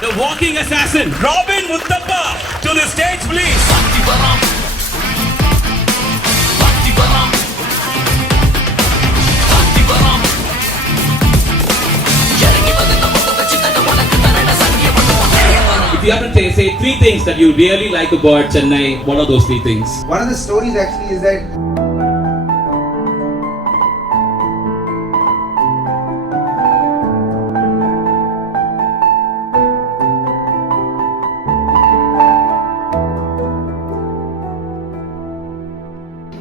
The walking assassin, Robin Uthappa, to the stage, please. If you have to say three things that you really like about Chennai, what are those three things? One of the stories actually is that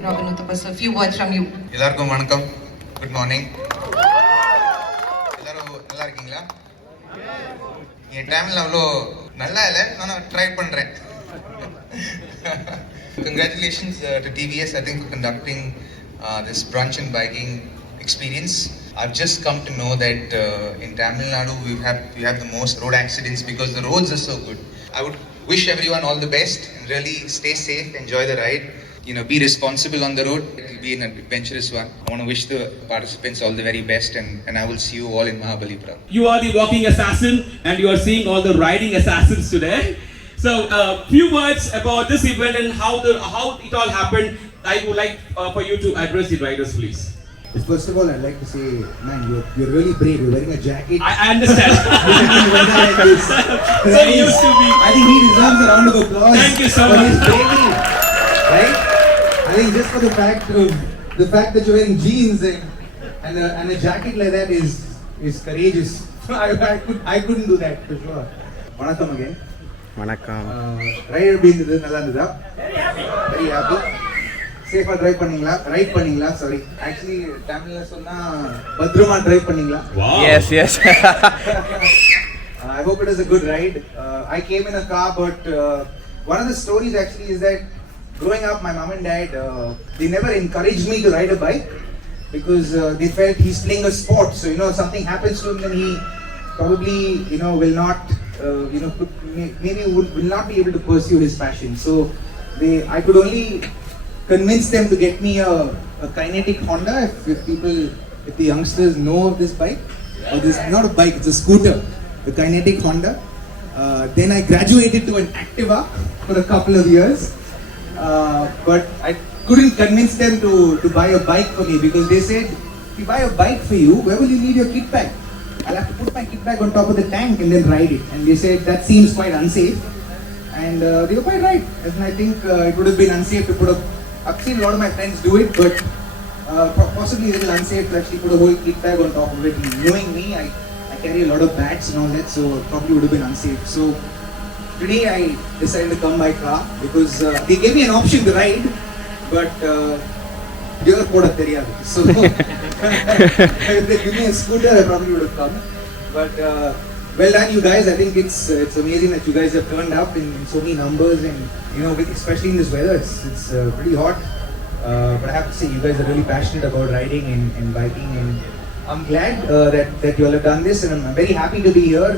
Robin Uthappa, so a few words from you. எல்லாருக்கும் வணக்கம். Good morning. எல்லாரும் நல்லா இருக்கீங்களா? என் டைம்ல அவ்வளோ நல்லா இல்லை, ஆனால் ட்ரை பண்ணுறேன். Congratulations to TVS, I think, for conducting this brunch and biking experience. I've just come to know that in Tamil Nadu we have the most road accidents because the roads are so good. I would wish everyone all the best and really stay safe, enjoy the ride. You know, be responsible on the road. It will be an adventurous one. I want to wish the participants all the very best, and I will see you all in Mahabalipuram. You are the walking assassin, and you are seeing all the riding assassins today. So, few words about this event and how it all happened. I would like for you to address the riders, please. first of all, I'd like to say, man, you're really brave. You're wearing a jacket. I understand. So used to be. I think he deserves a round of applause. Thank you so for much. his bravery, right? I think just for the fact that you're wearing jeans and a jacket like that is courageous. I couldn't do that for sure. Vanakkam again. வணக்கம். Right எப்படி இருந்தது? நல்லா இருந்ததா? Very happy. சேஃபா drive பண்ணீங்களா? Right பண்ணீங்களா? Sorry, actually தமிழ்ல சொன்னா பத்ரமா டிரைவ் பண்ணீங்களா? Wow. Yes. I hope it was a good ride. I came in a car, but one of the stories actually is that growing up, my mom and dad they never encouraged me to ride a bike because they felt he's playing a sport. So something happens to him, then he probably will not maybe will not be able to pursue his passion. So I could only convince them to get me a kinetic Honda. If the youngsters know of this bike, or this not a bike, it's a scooter, the kinetic Honda. Then I graduated to an Activa for a couple of years, but I couldn't convince them to buy a bike for me because they said, if you buy a bike for you, where will you need your kit bag? I'll have to put my kit bag on top of the tank and then ride it. And they said that seems quite unsafe, and they were quite right. And I think it would have been unsafe to put I've seen a lot of my friends do it, but possibly a little unsafe to actually put a whole kit bag on top of it. And knowing me, I carry a lot of bags and all that, so probably would have been unsafe. So today I decided to come by car because they gave me an option to ride, but gear poda theriyadu. So if they give me a scooter, I probably would have come. But well done, you guys. I think it's amazing that you guys have turned up in so many numbers, and especially in this weather, it's pretty hot. But I have to say, you guys are really passionate about riding and biking, and I'm glad that you all have done this, and I'm very happy to be here.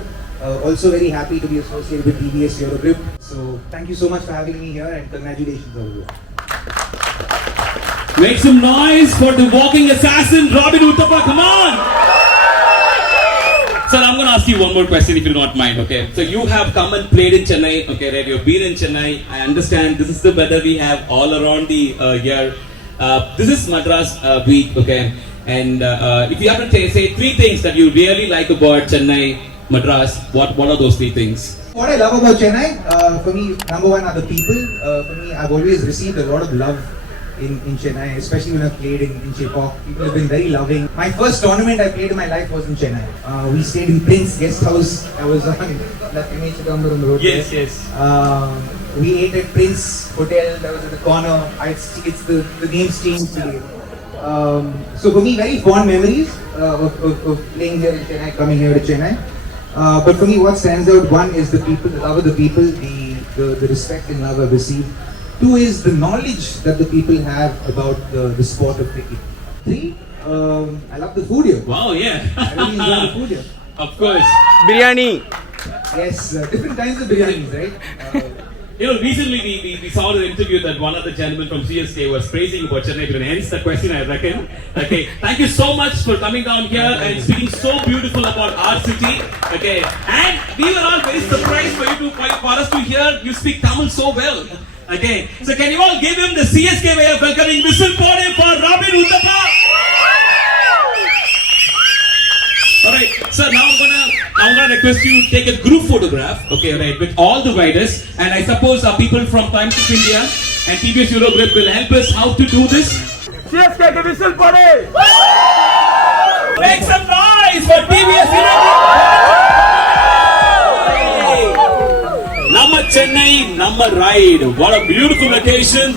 Also very happy to be associated with TVSEurogrip. So thank you so much for having me here, and congratulations all of you. Make some noise for the walking assassin, Robin Uthappa. Come on! Sir, I'm going to ask you one more question if you do not mind, okay? So you have come and played in Chennai, okay, right? You've been in Chennai. I understand this is the weather we have all around the year. This is Madras week, okay? And if you have to say three things that you really like about Chennai, Madras, what are those three things? What I love about Chennai, for me, number one are the people. For me, I've always received a lot of love in Chennai, especially when I played in Chepok. People have been very loving. My first tournament I played in my life was in Chennai. We stayed in Prince Guest House. I was on that image on the road. Yes. We ate at Prince Hotel. That was at the corner. It's the name's changed today. So for me, very fond memories of playing here in Chennai, coming here to Chennai. But for me, what stands out, one is the people, the love of the people, the respect and love I've received. Two is the knowledge that the people have about the sport of cricket. Three, I love the food here. Wow, yeah. I really enjoy the food here. Of course. Biryani. Yes, different kinds of biryanis, right? You know, recently we saw an interview that one of the gentlemen from CSK was praising about Chennai, and hence the question, I reckon. Okay, thank you so much for coming down here and speaking so beautiful about our city. Okay, and we were all very surprised for us to hear you speak Tamil so well. Okay, so can you all give him the CSK way of welcoming Whistle Pode for Robin Uthappa? Alright, so now I'm gonna request you to take a group photograph, okay, right, with all the riders, and I suppose our people from Times of India and TVSEurogrip will help us how to do this. CSK के whistle पड़े। Make some noise for TVSEurogrip. Namma Chennai, Namma Ride. What a beautiful occasion.